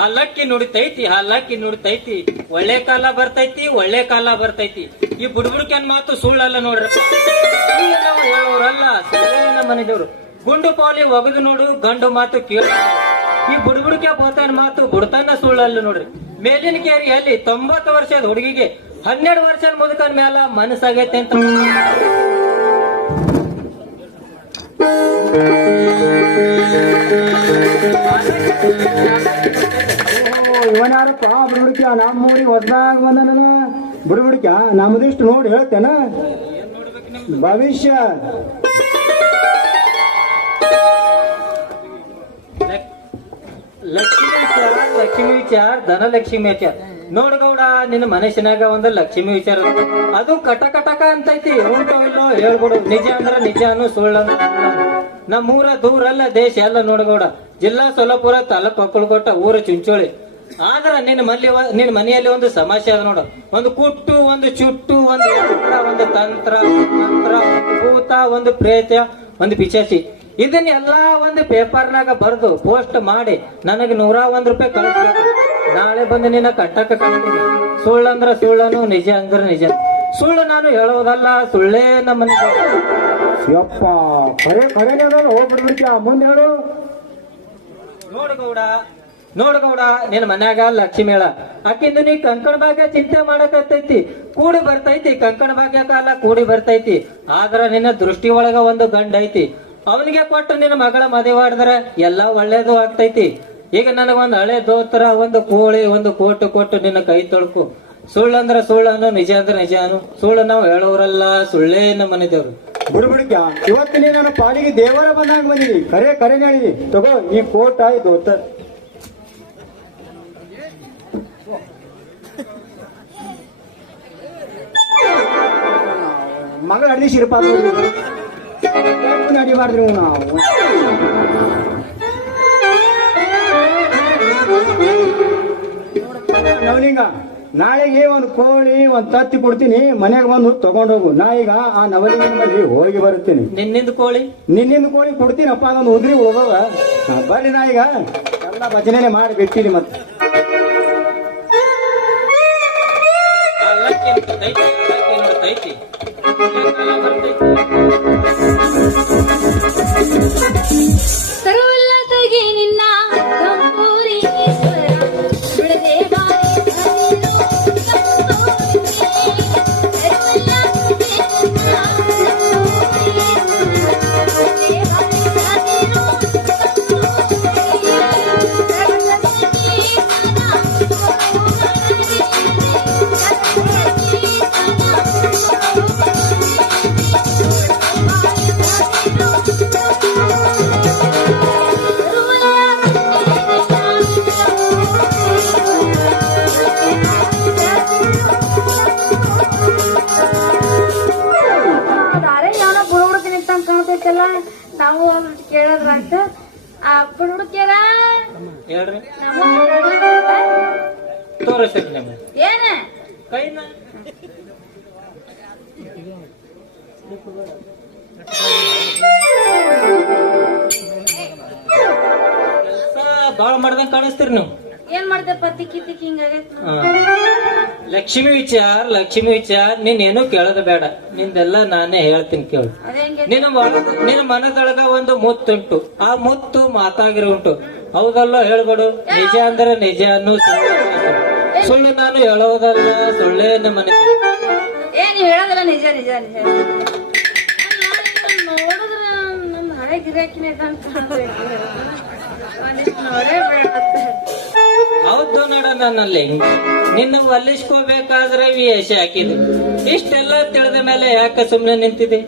ಹಲ್ಲಕ್ಕಿ ನುಡಿತೈತಿ ಹಲ್ಲಕ್ಕಿ ನುಡಿತೈತಿ. ಒಳ್ಳೆ ಕಾಲ ಬರ್ತೈತಿ, ಒಳ್ಳೆ ಕಾಲ ಬರ್ತೈತಿ. ಈ ಬುಡ್ಬುಡ್ಕನ್ ಮಾತು ಸುಳ್ಳಲ್ಲ ನೋಡ್ರಿ. ಹೇಳೋರಲ್ಲ ಮನೆದೇವ್ರು. ಗುಂಡು ಪಾಲಿ ಒಗದು ನೋಡು, ಗಂಡು ಮಾತು ಕೇಳ. ಈ ಬುಡ್ಬುಡ್ಕೆ ಬೋತಾನ ಮಾತು ಬುಡ್ತನ ಸುಳ್ಳಲ್ಲ ನೋಡ್ರಿ. ಮೇಲಿನ ಕೇರಿಯಲ್ಲಿ ತೊಂಬತ್ತು ವರ್ಷದ ಹುಡುಗಿಗೆ ಹನ್ನೆರಡು ವರ್ಷದ ಮುದುಕನ್ ಮ್ಯಾಲ ಮನಸ್ಸಾಗೈತೆ ಅಂತ. Yeah. ಬುಡುಬಿಡ್ಕ್ಯ ನಮ್ಮ ಮೂರಿ ಹೊಸದಾಗ ಬಂದನ ಬಿಡ್ಬಿಡ್ಕ ನಮ್ದಿಷ್ಟು ನೋಡಿ ಹೇಳ್ತೇನ. ಭವಿಷ್ಯ. ಲಕ್ಷ್ಮಿ ವಿಚಾರ ಲಕ್ಷ್ಮಿ ವಿಚಾರ, ಧನಲಕ್ಷ್ಮಿ ವಿಚಾರ. ನೋಡ್ ಗೌಡ, ನಿನ್ನ ಮನಸ್ಸಿನಾಗ ಒಂದು ಲಕ್ಷ್ಮಿ ವಿಚಾರ ಅದು ಕಟ ಕಟಕ ಅಂತೈತಿ, ಉಂಟೋ ಇಲ್ಲೋ ಹೇಳ್ಬಿಡು. ನಿಜ ಅಂದ್ರ ನಿಜ ಅನ್ನು ಸುಳ್ಳು ನಮ್ಮೂರ ದೂರಲ್ಲ ದೇಶ ಎಲ್ಲ ನೋಡ್ಗೌಡ ಜಿಲ್ಲಾ ಸೊಲ್ಲಾಪುರ ತಾಲೂಕು ಹೊಕ್ಕಳಕೋಟ ಊರ ಚುಂಚೋಳಿ. ಆದ್ರ ನಿನ್ನ ಮಲ್ಲಿ ನಿನ್ನ ಮನೆಯಲ್ಲಿ ಒಂದು ಸಮಸ್ಯೆ ಅದ ನೋಡು. ಒಂದು ಕುಟ್ಟು ಒಂದು ಚುಟ್ಟು ಒಂದು ಯಂತ್ರ ಒಂದು ತಂತ್ರ ಮಂತ್ರ ಭೂತ ಒಂದು ಪ್ರೇತ ಒಂದು ಇದನ್ನ ಎಲ್ಲಾ ಒಂದು ಪೇಪರ್ನಾಗ ಬರ್ದು ಪೋಸ್ಟ್ ಮಾಡಿ ನನಗೆ ನೂರ ಒಂದ್ ರೂಪಾಯಿ ಕಳಿಸ್ ನಾಳೆ ಬಂದು ನಿನ್ನ ಕಟ್ಟಕ್ಕೆ ಕಳಿಸ್ತೀನಿ ಸುಳ್ಳಂದ್ರ ಸುಳ್ಳನು ನಿಜ ಅಂದ್ರ ನಿಜ. ಸುಳ್ಳು ನಾನು ಹೇಳೋದಲ್ಲ ಸುಳ್ಳೇ ನಮ್ಮ ಯಪ್ಪ ಖರೇನೆ ಹೋಗ್ಬಿಡ್ಬಿಡ್ತೀಯ? ಮುಂದೆ ಹೇಳು. ನೋಡು ಗೌಡ. ನೋಡು ಗೌಡ, ನಿನ್ನ ಮನ್ಯಾಗ ಲಕ್ಷ್ಮಿ ಮೇಳ. ಆಕಿಂದ ನೀ ಕಂಕಣ ಭಾಗ್ಯ ಚಿಂತೆ ಮಾಡಕತ್ತೈತಿ. ಕೂಡಿ ಬರ್ತೈತಿ, ಕಂಕಣ ಭಾಗ್ಯ ಕಾಲ ಕೂಡಿ ಬರ್ತೈತಿ. ಆದ್ರ ನಿನ್ನ ದೃಷ್ಟಿ ಒಳಗ ಒಂದು ಗಂಡ ಐತಿ. ಅವನಿಗೆ ಕೊಟ್ಟು ನಿನ್ನ ಮಗಳ ಮದುವೆ ಮಾಡಿದ್ರ ಎಲ್ಲಾ ಒಳ್ಳೇದು ಆಗ್ತೈತಿ. ಈಗ ನನಗೊಂದು ಹಳೆ ದೋತ್ರ, ಒಂದು ಕೋಳಿ, ಒಂದು ಕೋಟು ಕೊಟ್ಟು ನಿನ್ನ ಕೈ ತೊಳ್ಕು. ಸುಳ್ಳಂದ್ರ ಸುಳ್ಳನು ನಿಜ ಅಂದ್ರ ನಿಜ ಅನು ಸುಳ್ಳು ನಾವು ಹೇಳೋರಲ್ಲ, ಸುಳ್ಳೇ ನಮ್ಮ ಮನೆದೇವ್ರು. ಬುಡ್ಬಿಡ್ಕ ಇವತ್ತು ನೀನು ನನ್ನ ಪಾಲಿಗೆ ದೇವರ ಬಂದಾಗ ಬಂದಿದಿ. ಕರೆ ಕರೆ ಹೇಳಿದಿ ತಗೋ, ಈ ಕೋಟ ದೋತರ್. ಮಗಳ ಅಡ್ದಿ ಶಿರಪ ನಡಿಬಾರ್ದ್ರಿ ನಾವು. ನವಲಿಂಗ ನಾಳೆಗೆ ಒಂದು ಕೋಳಿ ಒಂದು ತತ್ತಿ ಕೊಡ್ತೀನಿ ಮನೆಗೆ ಬಂದು ತಗೊಂಡೋಗು ನಾ ಈಗ ಆ ನವಲಿಂಗ ಬಳಿ ಹೋಗಿ ಬರುತ್ತೀನಿ. ನಿನ್ನಿಂದ ಕೋಳಿ? ನಿನ್ನಿಂದ ಕೋಳಿ ಕೊಡ್ತೀನಪ್ಪ ಅದೊಂದು ಉದ್ರಿ ಹೋಗೋದ ಬನ್ನಿ ಬರ್ರಿ ನಾ ಈಗ ಎಲ್ಲ ಭಜನೆ ಮಾಡಿ ಬಿಟ್ಟಿನಿ ಮತ್ತೆ. ನೋಡ್ತೈತಿ, ಲಕ್ಕಿ ಬರ್ತೈತಿ. ನಾವು ಕೇಳದ್ರಂತ ಆ ಹುಡುಕ್ಯಾರ ಹೇಳ್ರಿ. ತೋರಿಸ್ತೀನಿ ತೋರಿಸ್ರಿ ಏನ? ಕೈನ. ಕೆಲಸ ಬಾಳ ಮಾಡ್ದಂಗ್ ಕಾಣಿಸ್ತೀರಿ ನೀವು. ಏನ್ ಮಾಡ್ದೆಪ್ಪ? ತಿಕ್ಕಿ ತಿಕ್ಕಿ ಹಿಂಗಾಗೈತಿ. ಲಕ್ಷ್ಮಿ ವಿಚಾರ ಲಕ್ಷ್ಮಿ ವಿಚಾರ ನೀನ್ ಏನು ಕೇಳೋದು ಬೇಡ. ನಿಂದೆಲ್ಲ ನಾನೇ ಹೇಳ್ತೀನಿ ಕೇಳು. ನಿನ್ನ ನಿನ್ನ ಮನದೊಳಗ ಒಂದು ಮುತ್ತುಂಟು. ಆ ಮುತ್ತು ಮಾತಾಗಿರೋ ಉಂಟು. ಹೌದಲ್ಲ ಹೇಳ್ಬೇಡು. ನಿಜ ಅಂದ್ರೆ ನಿಜ ಅನ್ನು ಸುಳ್ಳು ನಾನು ಹೇಳೋದಲ್ಲ ಸುಳ್ಳೇ ನಮ್ಮ ಮನೆ. ಹೇಳೋದಲ್ಲ ನಿಜ ನಿಜ ನಿಜ ನೋಡಿದ್ರೆ ನಮ್ಮ ಹಳೆ ಗಿರಾಕಿನ ಹೌದು ನೋಡ ನನ್ನಲ್ಲಿ. ನಿನ್ನ ಒಲ್ಲಿಸ್ಕೋಬೇಕಾದ್ರೆ ವೇಷ ಹಾಕಿದ್ರು ಇಷ್ಟೆಲ್ಲ ತಿಳಿದ ಮೇಲೆ ಯಾಕೆ ಸುಮ್ಮನೆ ನಿಂತಿದೆ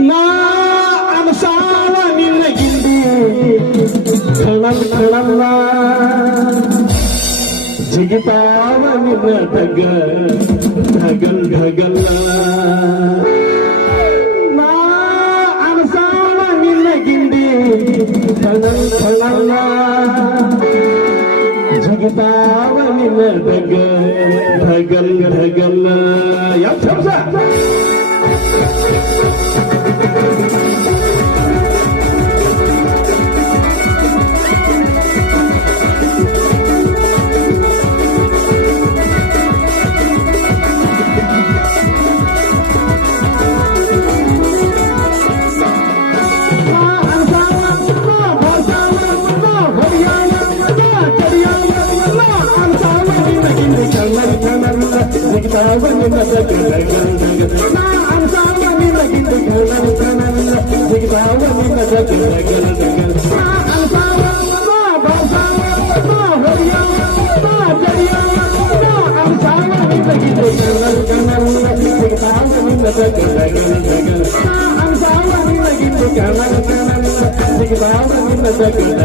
ನಾ ನಿನ್ನ ಜಿಗಿತಾವ ನಿನ್ನ ಢಗ ಢಗಲ್ ಢಗಲ್ಲ ನಾ ಅನಸಾವ ನಿನ್ನ ಗಿಂಡಿ ಕಣಲ್ ಕಣಲ್ಲ ಜಿಗಿ ಜಿಗಿತಾವ ನಿನ್ನ ಡಗ ಢಗಲ್ ಢಗಲ್ ಯಾವ second.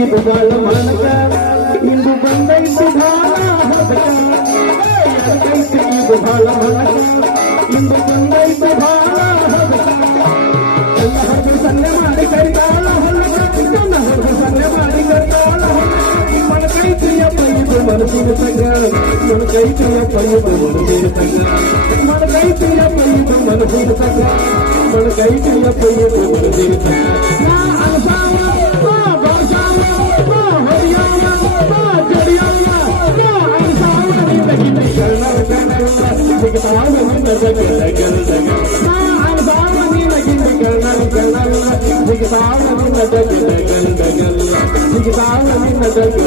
ಇದು ಬಾಳ ಮನಕ ಇಂದು ಬಂದೈತು ಬಾಳ ಹದಕ ಎಡಕೈತಿ ಇದು ಬಾಳ ಮನಕ ಇಂದು ಬಂದೈತು ಬಾಳ ಹದಕ ಎಲ್ಲ ಹೊರಗು ಸನ್ನೆ ಮಾಡಿ ಕರಿತಾಳ ಹೊಲಗ ನನ್ನ ಹೊರಗು ಸನ್ನೆ ಮಾಡಿ ಕರಿತಾಳ ಮನಕೈತಿಯಪ್ಪ ಇದು ಮನಸ್ಸಿನ ಸಂಗ ಮನಕೈತಿಯಪ್ಪ ಇದು ಮನಸ್ಸಿನ ಸಂಗ ಮನಕೈತಿಯಪ್ಪ ಇದು ಮನಸ್ಸಿನ ಸಂಗ ಮನಕೈತಿಯಪ್ಪ ಇದು ಮನಸ್ಸಿನ ಸಂಗ ನಾ ಅನಸಾವ ನಾ ಬಾಸಾವ